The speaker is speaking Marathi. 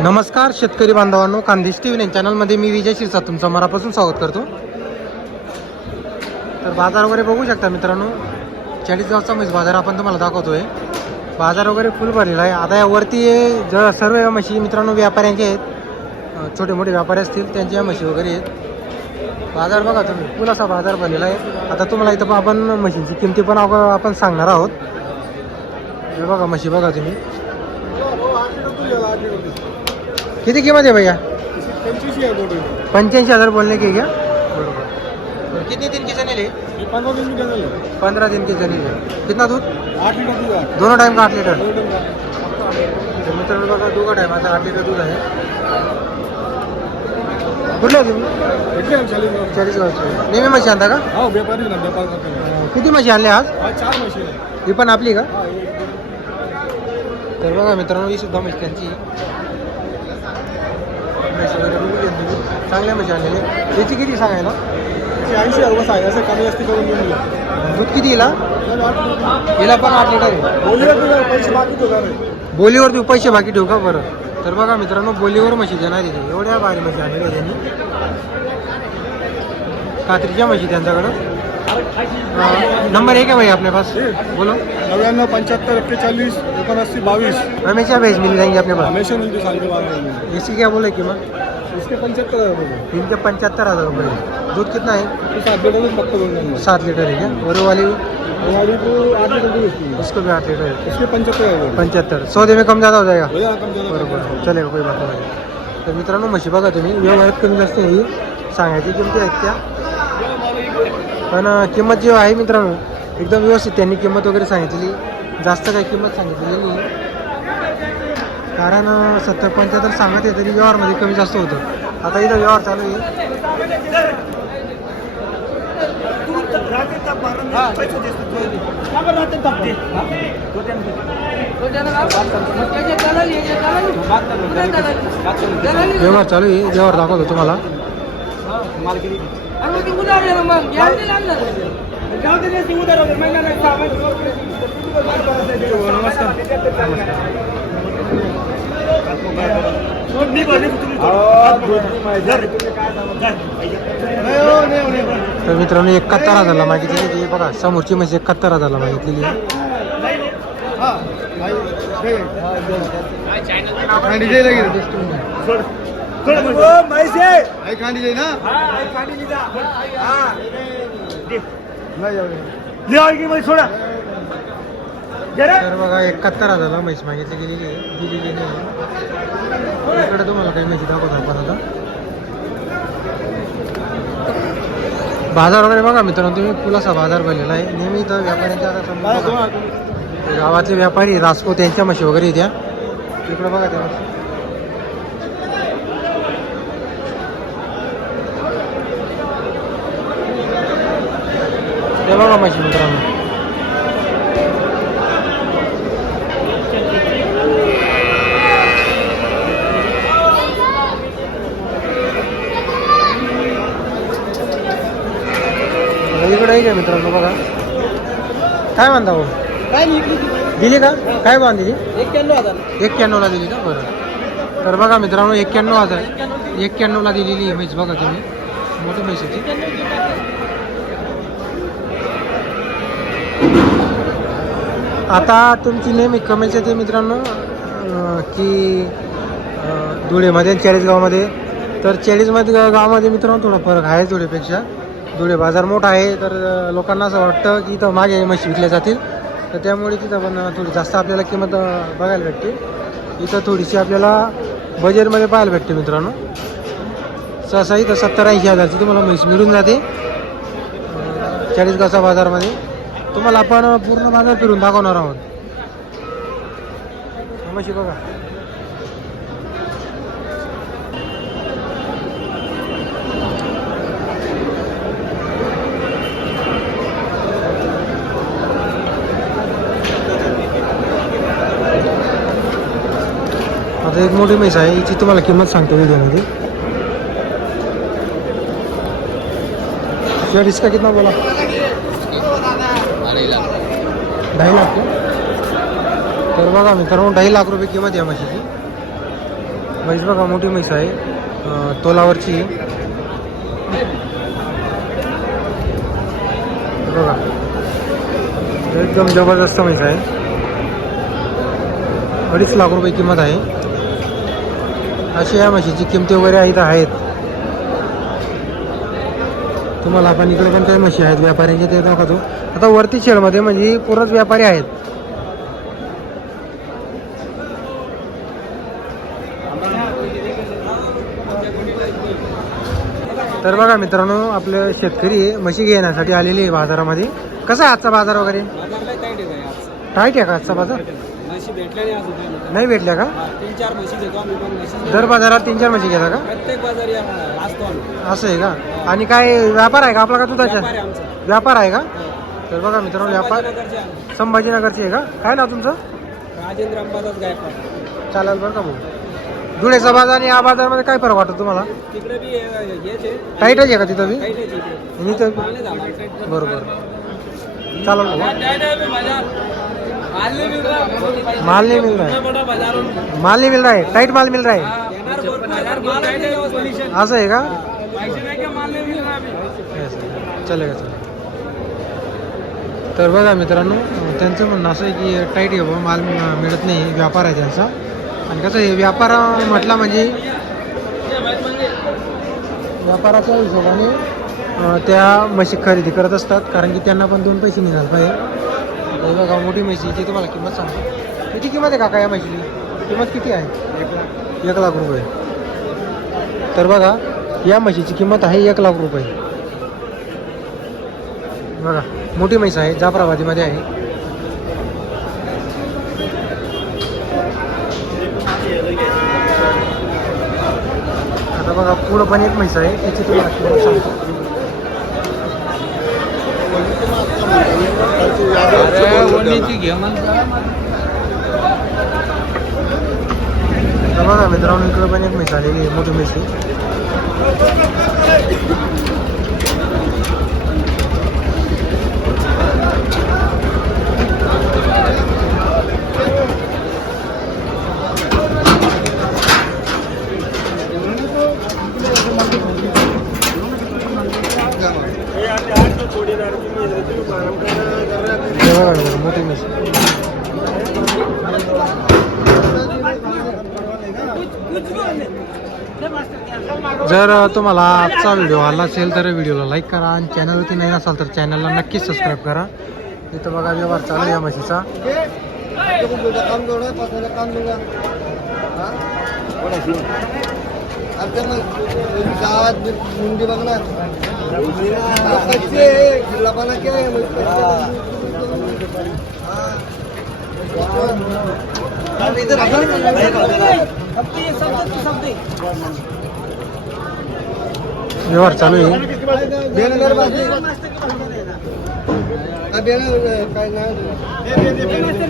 नमस्कार शेतकरी बांधवांनो. खानदेश टी व्ही चॅनलमध्ये मी विजय शिरसा तुमचं मनापासून स्वागत करतो. तर बाजार वगैरे बघू शकता मित्रांनो. चाळीस गावचा म्हैस बाजार आपण तुम्हाला दाखवतोय. बाजार वगैरे फुल भरलेला आहे. आता यावरती ज सर्व म्हशी मित्रांनो व्यापाऱ्यांचे आहेत छोटे मोठे व्यापारी असतील त्यांच्या म्हशी वगैरे आहेत. बाजार बघा तुम्ही. फुल असा बाजार भरलेला आहे. आता तुम्हाला इथं आपण म्हशींची किमती पण आपण सांगणार आहोत. हे बघा म्हशी बघा तुम्ही. किती किंमत आहे भैया? आहे पंच्याऐंशी हज़ार बोलने की क्या? बरोबर। कितने दिन की जनेल है हे दिन मी झाले पंद्रह दिन की जनेल है कितना दूध? आठ लीटर दूध आहे दोनों टाइम का आठ लिटर. तर मित्रांनो बघा दोघं टायमाचं आठ लिटर दूध आहे कुठले आहे तुम्ही भेटले ना चाळीस गाव. चाळीस गावचे नेहमी म्हशी आणता का? हो व्यापारी ना व्यापार करतो किती म्हशी आणल्या आज? हा चार मशीन आहे ही पण आपली का? हा एक। तर बघा मित्रांनो ही सुद्धा म्हशी त्यांची म्हशी वगैरे बघू तुम्ही. चांगल्या म्हशी आणलेले. त्याची किती सांगायला? एकशे ऐंशी बस आहे असं कमी जास्ती करून दिलं दूध किती हिला. हिला पण आठ लिटर आहे. बोलीवर पैसे बाकी आहे बोलीवर तू पैसे बाकी ठेवू का? बरं. तर बघा मित्रांनो बोलीवर म्हशी देणार तिथे एवढ्या भारी म्हशी आणलेल्या त्यांनी. कात्रीच्या म्हशी त्यांच्याकडं. नंबर एक है भाई अपने पास। बोलो। नव्याण्णव पंच्याहत्तर एक्केचाळीस एकोणऐंशी बावीस। हमेशा भेज मिल जाएँगे अपने पास। हमेशा मिळते सांगते बारा इसी क्या बोले कीमत इसके पंच्याहत्तर हज़ार रुपये तीन के पचहत्तर हज़ार रुपये। दूध कितना है? तो सात दोन सात लीटर है क्या? और वाली? गाड़ी को आठ लिटर दूध होती है उसको भी आठ लीटर है। इसके पंच्याहत्तर हज़ार पंच्याहत्तर। सौदे में कम ज़्यादा हो जाएगा। बरोबर। चलेगा कोई बात नहीं। तर मित्रांनो म्हशी बघा तुम्ही व्यवहारात कमी जास्त नाही सांगायची किमती आहेत त्या पण किंमत जी आहे मित्रांनो एकदम व्यवस्थित त्यांनी किंमत वगैरे सांगितली जास्त काही किंमत सांगितलेली नाही. कारण सत्तर पंच्याहत्तर सांगत आहे तरी व्यवहारमध्ये कमी जास्त होतं. आता इथं व्यवहार चालू आहे. व्यवहार चालू आहे. व्यवहार दाखवतो तुम्हाला. तर मित्रांनो एकाहत्तर हजारला मागितलेली ती बघा समोरची म्हशी एकाहत्तर हजारला मागितलेली आहे. तर बघा एकाहत्तर हजारला म्हैस मागितली गेलेली आहे. दिलेली नाही. इकडे तुम्हाला काही म्हशी दाखवतो आपण आता. बाजार वगैरे बघा मित्रांनो तुम्ही पुलासा बाजार भरलेला आहे. नेहमी इथं व्यापाऱ्यांच्या. गावातले व्यापारी राजको त्यांच्या म्हशी वगैरे येत्या इकडे बघा त्या ते बघा म्हशी मित्रांनो? इकडे आहे का मित्रांनो बघा? काय म्हणता हो? काय दिली. का? काय बांध दिली? एक्क्याण्णव हजार. एक्क्याण्णवला दिली का? बरं. तर बघा मित्रांनो एक्क्याण्णव हजार एक्क्याण्णवला दिलेली आहे म्हैस बघा तुम्ही. मोठी म्हैस आता तुमची नेहमी कमेंट्स येते मित्रांनो की धुळेमध्ये आणि चाळीसगावमध्ये. तर चाळीसमध्ये गावामध्ये मित्रांनो थोडा फरक आहे धुळेपेक्षा. धुळे बाजार मोठा आहे तर लोकांना असं वाटतं की इथं मागे म्हशी विकल्या जातील. तर त्यामुळे तिथं पण थोडी जास्त आपल्याला किंमत बघायला भेटते. इथं थोडीशी आपल्याला बजेटमध्ये पाहायला भेटते मित्रांनो. सहसा इथं सत्तर ऐंशी हजारची तुम्हाला म्हैस मिळून जाते. चाळीसगावचा बाजारमध्ये. तुम्हाला आपण पूर्ण बाजार फिरून दाखवणार आहोत. म्हशी बघा आता एक मोठी म्हैस आहे याची तुम्हाला किंमत सांगतो व्हिडिओमध्ये. शेअर इसका कितना बोला ढाई लाख का? तर बघा मित्रांनो ढाई लाख रुपये किंमत या म्हशीची. म्हैस बघा मोठी म्हैस आहे. तोलावरची. बघा. एकदम जबरदस्त म्हैस आहे. अडीच लाख रुपये किंमत आहे. अशी या म्हशीची किमती वगैरे आहेत आहेत. तुम्हाला आपण इकडे पण काही म्हशी आहेत व्यापाऱ्यांचे ते दाखवतो. आता वरती शेडमध्ये म्हणजे पूर्णच व्यापारी आहेत. तर बघा मित्रांनो आपलं शेतकरी म्हशी घेण्यासाठी आलेली आहे बाजारामध्ये. कसा आहे आजचा बाजार वगैरे? टाईट आहे का आजचा बाजार? म्हशी भेटल्या नाही भेटल्या का? तीन चार म्हशी घेतो आम्ही पण म्हशी दर बाजारात तीन चार म्हशी घेता का? प्रत्येक बाजार या असतो आम्ही. असं आहे का? आणि काय व्यापार आहे का आपला का दुधाचा? व्यापार आहे आमचा. व्यापार आहे का? तर बघा मित्रांनो व्यापार संभाजीनगरचे आम्ही. संभाजीनगरची आहे का? काय ना तुमचं? राजेंद्र अंबादास गायकवाड. चालेल बरं का भाऊ धुळेचा बाजार आणि या बाजारमध्ये काय फरक वाटतो तुम्हाला? तिकडे बी हे- टाईटच आहे. का तिथं बी? आणि इथं. बरोबर. चालेल. भाऊ. टाईट आहे बी बाजार. माल नाही मिल रहा. मिल रहा है। माल नहीं मिल रहा है। टाइट माल मिल रहा है। आहे असं आहे का का चलेगा चलेगा। तर बघा मित्रांनो त्यांचं म्हणणं असं आहे की टाईट आहे बाबा माल मिळत नाही व्यापार आहे त्यांचा. आणि कसं आहे व्यापार म्हटला म्हणजे व्यापाराच्या हिशोबाने त्या म्हशी खरेदी करत असतात कारण की त्यांना पण दोन पैसे निघाले पाहिजे. हे बघा मोठी म्हशीची तुम्हाला किंमत सांगतो. किती किंमत आहे काका या म्हशीची? किंमत किती आहे? एक लाख. रुपये. तर बघा या म्हशीची किंमत आहे एक लाख रुपये. बघा मोठी म्हैस आहे जाफराबादीमध्ये आहे. आता बघा पुढं पण एक म्हैस आहे त्याची तुम्हाला किंमत सांगतो. बघा मित्रांनो इकडं पण एक म्हैस आलेली आहे मोठी म्हैस बघा बघा मोठी जर तुम्हाला आजचा व्हिडिओ आला असेल तर व्हिडिओला लाईक करा आणि चॅनलवरती नाही नसाल तर चॅनलला नक्कीच सबस्क्राईब करा. इथं बघा व्यवहार चालू आहे या म्हशीचा. मुंडी बघणार व्यवहार चालू आहे. काय नाही